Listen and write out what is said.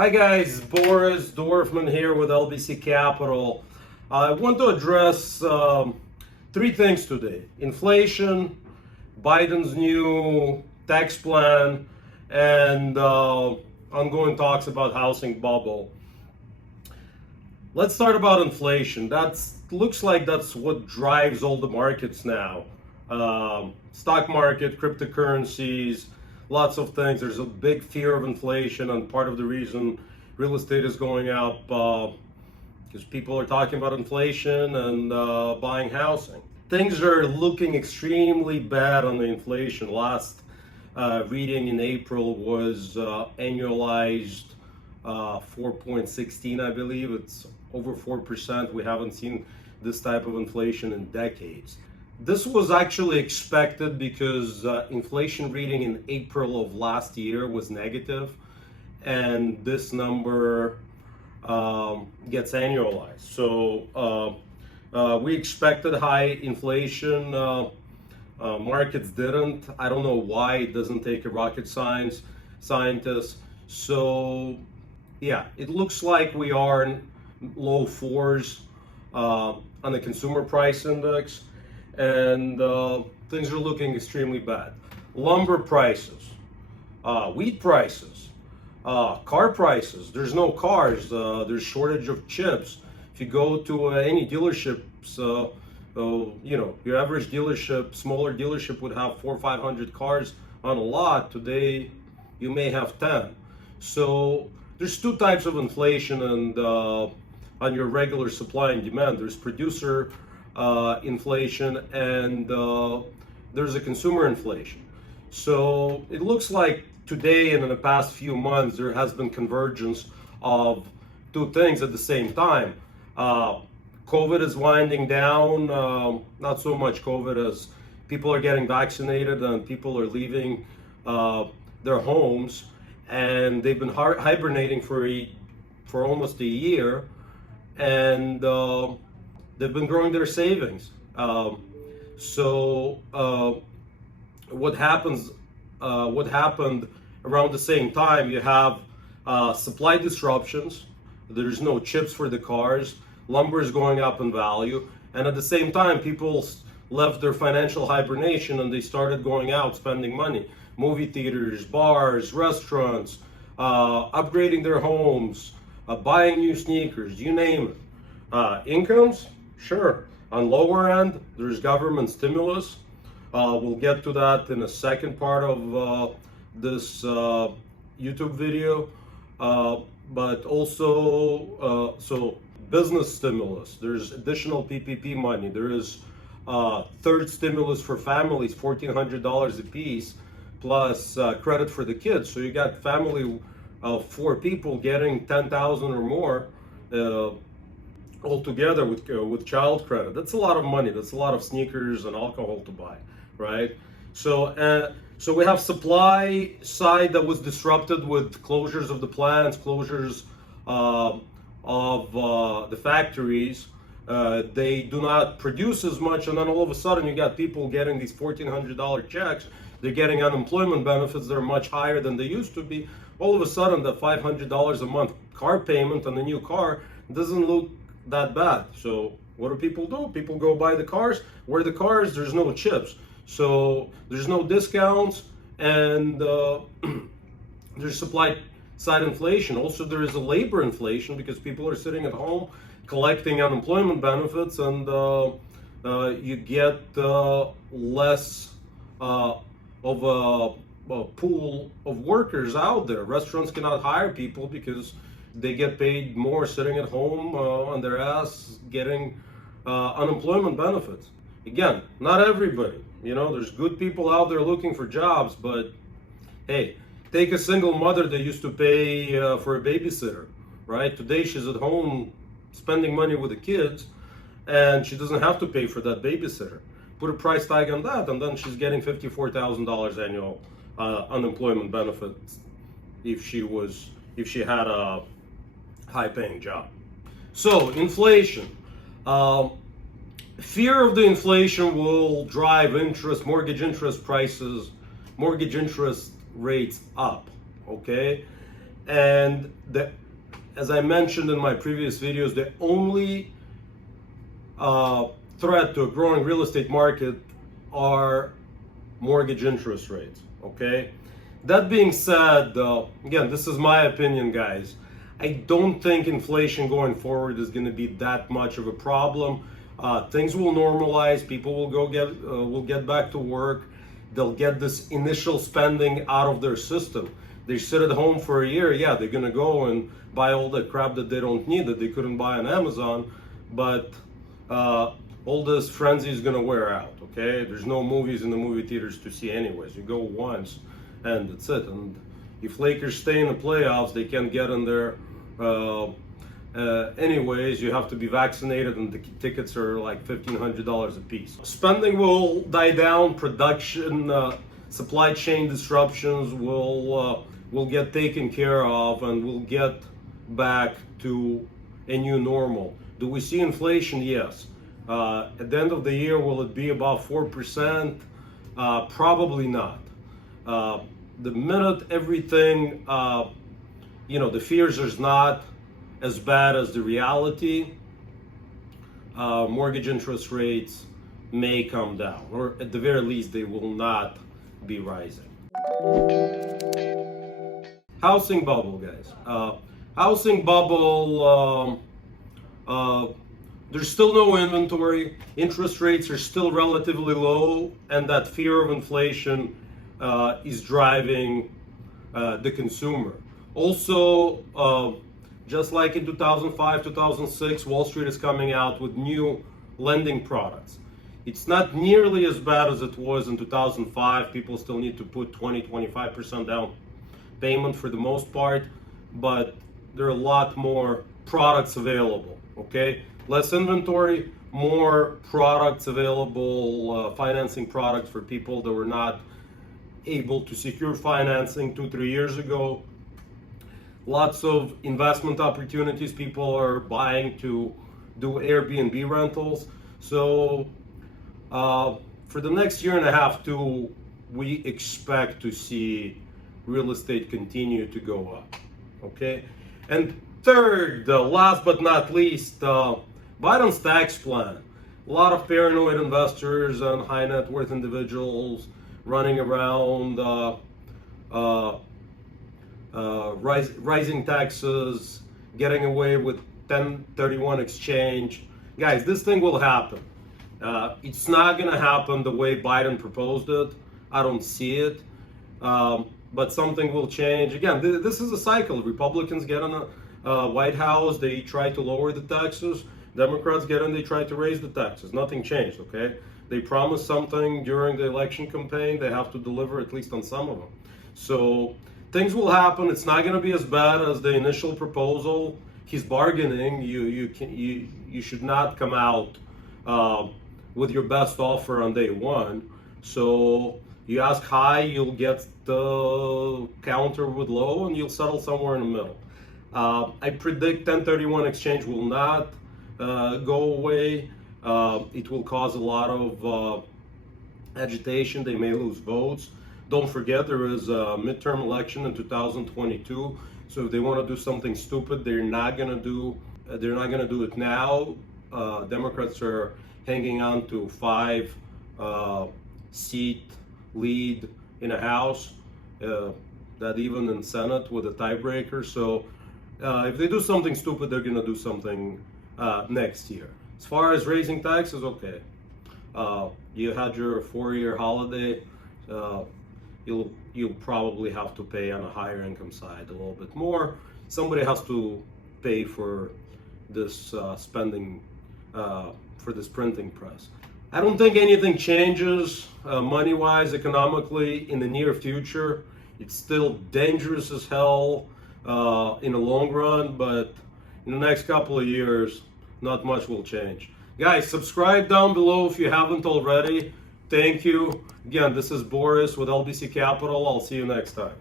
Hi guys, Boris Dorfman here with LBC Capital. I want to address three things today: inflation, Biden's new tax plan, and ongoing talks about housing bubble. Let's start about inflation. Looks like that's what drives all the markets now. Stock market, cryptocurrencies, lots of things. There's a big fear of inflation, and part of the reason real estate is going up because people are talking about inflation and buying housing. Things are looking extremely bad on the inflation. Last reading in April was annualized 4.16, I believe. It's over 4%. We haven't seen this type of inflation in decades. This was actually expected because inflation reading in April of last year was negative, and this number gets annualized. So we expected high inflation. Markets didn't. I don't know why. It doesn't take a rocket scientist. So yeah, it looks like we are in low fours on the consumer price index, and things are looking extremely bad. Lumber prices, wheat prices, car prices. There's no cars. There's shortage of chips. If you go to any dealerships, your average dealership, smaller dealership would have 400 or 500 cars on a lot. Today, you may have 10. So there's two types of inflation, and on your regular supply and demand, there's producer inflation, and there's a consumer inflation. So it looks like today and in the past few months there has been convergence of two things at the same time. COVID is winding down, not so much COVID as people are getting vaccinated and people are leaving their homes, and they've been hibernating for almost a year, and they've been growing their savings. What happened around the same time? You have supply disruptions. There's no chips for the cars. Lumber is going up in value, and at the same time, people left their financial hibernation and they started going out, spending money. Movie theaters, bars, restaurants, upgrading their homes, buying new sneakers, you name it. Incomes, sure. On lower end, there's government stimulus. We'll get to that in a second part of this YouTube video. But also, so business stimulus. There's additional PPP money. There is third stimulus for families, $1,400 a piece, plus credit for the kids. So you got family of 4 people getting $10,000 or more altogether with child credit. That's a lot of money. That's a lot of sneakers and alcohol to buy, right? So we have supply side that was disrupted with closures of the plants, closures of the factories. They do not produce as much, and then all of a sudden you got people getting these $1,400 checks. They're getting unemployment benefits that are much higher than they used to be. All of a sudden, the $500 a month car payment on the new car doesn't look that bad. So what do? People go buy the cars. Where are the cars? There's no chips. So there's no discounts, and there's supply side inflation. Also, there is a labor inflation because people are sitting at home collecting unemployment benefits, and you get less of a pool of workers out there. Restaurants cannot hire people because they get paid more sitting at home on their ass getting unemployment benefits. Again, not everybody. There's good people out there looking for jobs, but hey, take a single mother that used to pay for a babysitter, right? Today she's at home spending money with the kids, and she doesn't have to pay for that babysitter. Put a price tag on that, and then she's getting $54,000 annual unemployment benefits if she had a high-paying job. So inflation. Fear of the inflation will drive mortgage interest rates up, okay? And as I mentioned in my previous videos, the only threat to a growing real estate market are mortgage interest rates, okay? That being said, again, this is my opinion, guys. I don't think inflation going forward is going to be that much of a problem. Things will normalize. People will get back to work. They'll get this initial spending out of their system. They sit at home for a year. Yeah, they're going to go and buy all the crap that they don't need, that they couldn't buy on Amazon. But all this frenzy is going to wear out, okay? There's no movies in the movie theaters to see anyways. You go once and that's it. And if Lakers stay in the playoffs, they can't get in there anyways. You have to be vaccinated, and the tickets are like $1,500 a piece. Spending will die down. Production, supply chain disruptions will get taken care of, and we'll get back to a new normal. Do we see inflation? Yes. At the end of the year, will it be about 4%? Probably not. The minute everything, the fears is not as bad as the reality, mortgage interest rates may come down, or at the very least, they will not be rising. Housing bubble, guys. Housing bubble, there's still no inventory. Interest rates are still relatively low, and that fear of inflation is driving the consumer. Also, just like in 2005, 2006, Wall Street is coming out with new lending products. It's not nearly as bad as it was in 2005. People still need to put 20-25% down payment for the most part, but there are a lot more products available, okay? Less inventory, more products available, financing products for people that were not able to secure financing 2-3 years ago. Lots of investment opportunities. People are buying to do Airbnb rentals. So for the next year and a half too, we expect to see real estate continue to go up, okay? And third, last but not least, Biden's tax plan. A lot of paranoid investors and high net worth individuals running around, rising taxes, getting away with 1031 exchange. Guys, this thing will happen. It's not going to happen the way Biden proposed it. I don't see it. But something will change. Again, this is a cycle. Republicans get in the White House, they try to lower the taxes. Democrats get in, they try to raise the taxes. Nothing changed, okay? They promised something during the election campaign. They have to deliver at least on some of them. So things will happen. It's not going to be as bad as the initial proposal. He's bargaining. You should not come out with your best offer on day one. So you ask high, you'll get the counter with low, and you'll settle somewhere in the middle. I predict 1031 exchange will not go away. It will cause a lot of agitation. They may lose votes. Don't forget, there is a midterm election in 2022. So if they want to do something stupid, they're not going to do it now. Democrats are hanging on to 5 seat lead in a House, that even in Senate with a tiebreaker. So if they do something stupid, they're going to do something next year. As far as raising taxes, okay. You had your 4-year holiday. You'll probably have to pay on a higher income side a little bit more. Somebody has to pay for this spending, for this printing press. I don't think anything changes money-wise, economically in the near future. It's still dangerous as hell in the long run, but in the next couple of years, not much will change. Guys, subscribe down below if you haven't already. Thank you. Again, this is Boris with LBC Capital. I'll see you next time.